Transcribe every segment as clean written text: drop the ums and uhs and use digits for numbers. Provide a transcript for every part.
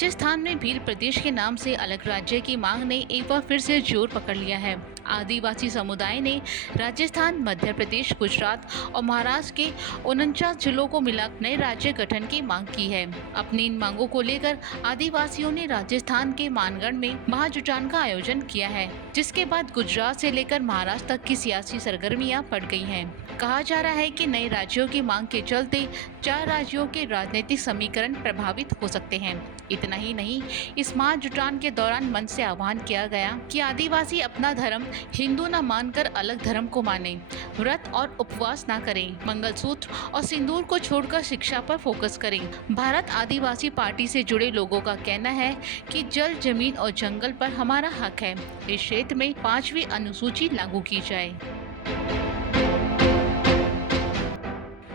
राजस्थान में भील प्रदेश के नाम से अलग राज्य की मांग ने एक बार फिर से जोर पकड़ लिया है। आदिवासी समुदाय ने राजस्थान, मध्य प्रदेश, गुजरात और महाराष्ट्र के 49 जिलों को मिला नए राज्य गठन की मांग की है। अपनी इन मांगों को लेकर आदिवासियों ने राजस्थान के मानगढ़ में महाजुटान का आयोजन किया है, जिसके बाद गुजरात से लेकर महाराष्ट्र तक की सियासी सरगर्मियां बढ़ गई हैं। कहा जा रहा है कि नए राज्यों की मांग के चलते 4 राज्यों के राजनीतिक समीकरण प्रभावित हो सकते हैं। इतना ही नहीं, इस महाजुटान के दौरान मंच से आह्वान किया गया कि आदिवासी अपना धर्म हिंदू न मानकर अलग धर्म को माने, व्रत और उपवास न करें, मंगलसूत्र और सिंदूर को छोड़कर शिक्षा पर फोकस करें। भारत आदिवासी पार्टी से जुड़े लोगों का कहना है कि जल, जमीन और जंगल पर हमारा हक है। इस क्षेत्र में 5वीं अनुसूची लागू की जाए।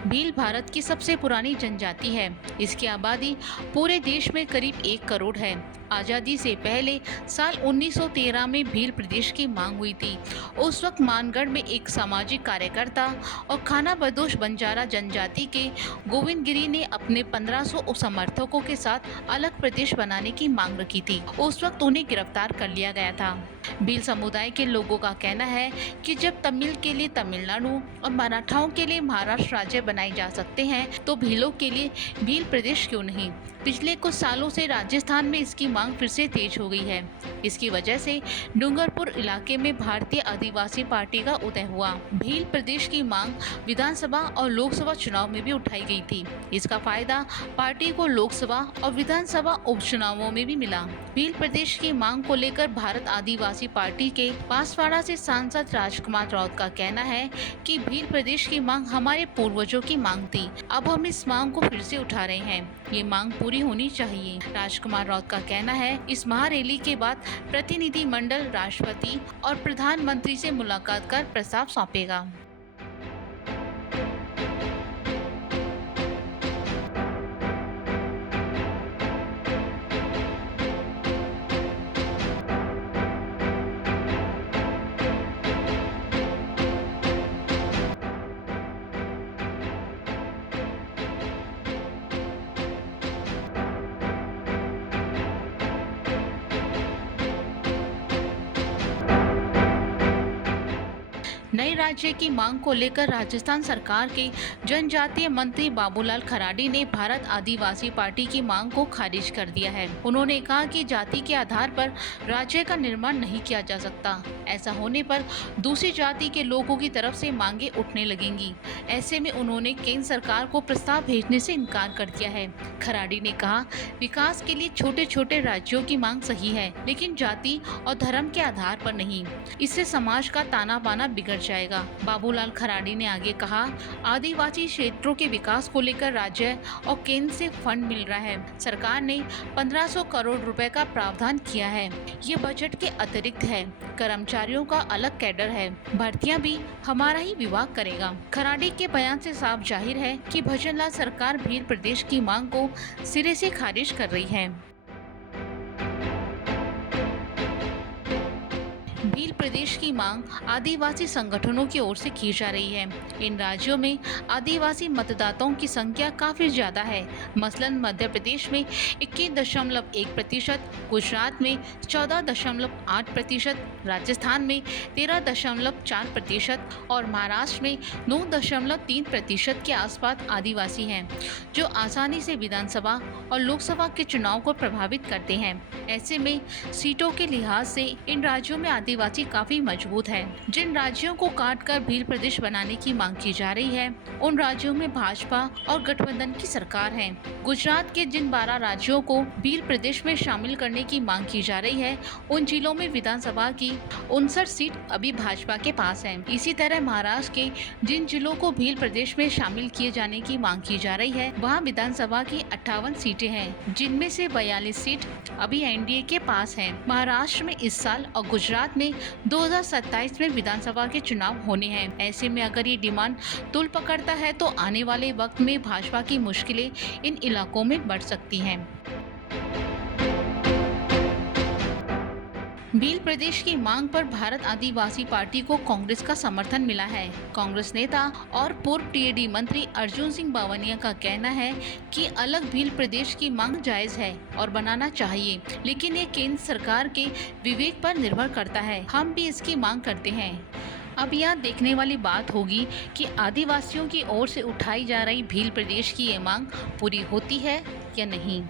भील भारत की सबसे पुरानी जनजाति है। इसकी आबादी पूरे देश में करीब 1 करोड़ है। आज़ादी से पहले साल 1913 में भील प्रदेश की मांग हुई थी। उस वक्त मानगढ़ में एक सामाजिक कार्यकर्ता और खानाबदोश बंजारा जनजाति के गोविंद गिरी ने अपने 1500 समर्थकों के साथ अलग प्रदेश बनाने की मांग रखी थी। उस वक्त उन्हें गिरफ्तार कर लिया गया था। भील समुदाय के लोगों का कहना है कि जब तमिल के लिए तमिलनाडु और मराठाओं के लिए महाराष्ट्र राज्य बनाए जा सकते हैं, तो भीलों के लिए भील प्रदेश क्यों नहीं। पिछले कुछ सालों से राजस्थान में इसकी मांग फिर से तेज हो गई है। इसकी वजह से डूंगरपुर इलाके में भारतीय आदिवासी पार्टी का उदय हुआ। भील प्रदेश की मांग विधानसभा और लोकसभा चुनाव में भी उठाई गई थी। इसका फायदा पार्टी को लोकसभा और विधानसभा उपचुनावों में भी मिला। भील प्रदेश की मांग को लेकर भारत आदिवासी पार्टी के बांसवाड़ा से सांसद राजकुमार राउत का कहना है कि भील प्रदेश की मांग हमारे पूर्वजों की मांग थी। अब हम इस मांग को फिर से उठा रहे हैं। ये मांग पूरी होनी चाहिए। राजकुमार राउत का कहना है, इस महारैली के बाद प्रतिनिधिमंडल राष्ट्रपति और प्रधानमंत्री से मुलाकात कर प्रस्ताव सौंपेगा। नए राज्य की मांग को लेकर राजस्थान सरकार के जनजातीय मंत्री बाबूलाल खराडी ने भारत आदिवासी पार्टी की मांग को खारिज कर दिया है। उन्होंने कहा कि जाति के आधार पर राज्य का निर्माण नहीं किया जा सकता। ऐसा होने पर दूसरी जाति के लोगों की तरफ से मांगे उठने लगेंगी। ऐसे में उन्होंने केंद्र सरकार को प्रस्ताव भेजने से इनकार कर दिया है। खराडी ने कहा, विकास के लिए छोटे छोटे राज्यों की मांग सही है, लेकिन जाति और धर्म के आधार पर नहीं। इससे समाज का ताना बाना बिगड़ जाएगा। बाबूलाल खराडी ने आगे कहा, आदिवासी क्षेत्रों के विकास को लेकर राज्य और केंद्र से फंड मिल रहा है। सरकार ने 1500 करोड़ रुपए का प्रावधान किया है। ये बजट के अतिरिक्त है। कर्मचारियों का अलग कैडर है। भर्तियां भी हमारा ही विभाग करेगा। खराडी के बयान से साफ जाहिर है कि भजनलाल सरकार भील प्रदेश की मांग को सिरे से खारिज कर रही है। भील प्रदेश की मांग आदिवासी संगठनों की ओर से की जा रही है। इन राज्यों में आदिवासी मतदाताओं की संख्या काफी ज्यादा है। मसलन मध्य प्रदेश में 21.1%, गुजरात में 14.8%, राजस्थान में 13.4% और महाराष्ट्र में 9.3% के आसपास आदिवासी हैं, जो आसानी से विधानसभा और लोकसभा के चुनाव को प्रभावित करते हैं। ऐसे में सीटों के लिहाज से इन राज्यों में आदिवासी काफी मजबूत है। जिन राज्यों को काटकर भील प्रदेश बनाने की मांग की जा रही है, उन राज्यों में भाजपा और गठबंधन की सरकार है। गुजरात के जिन 12 राज्यों को भील प्रदेश में शामिल करने की मांग की जा रही है, उन जिलों में विधानसभा की 59 सीट अभी भाजपा के पास है। इसी तरह महाराष्ट्र के जिन जिलों को भील प्रदेश में शामिल किए जाने की मांग की जा रही है, वहाँ विधानसभा की 58 सीटें हैं, जिनमें से 42 सीट अभी एनडीए के पास है। महाराष्ट्र में इस साल और गुजरात में 2027 में विधानसभा के चुनाव होने हैं। ऐसे में अगर ये डिमांड तूल पकड़ता है, तो आने वाले वक्त में भाजपा की मुश्किलें इन इलाकों में बढ़ सकती हैं। भील प्रदेश की मांग पर भारत आदिवासी पार्टी को कांग्रेस का समर्थन मिला है। कांग्रेस नेता और पूर्व टीएडी मंत्री अर्जुन सिंह बावनिया का कहना है कि अलग भील प्रदेश की मांग जायज है और बनाना चाहिए, लेकिन ये केंद्र सरकार के विवेक पर निर्भर करता है। हम भी इसकी मांग करते हैं। अब यहाँ देखने वाली बात होगी कि आदिवासियों की ओर से उठाई जा रही भील प्रदेश की ये मांग पूरी होती है या नहीं।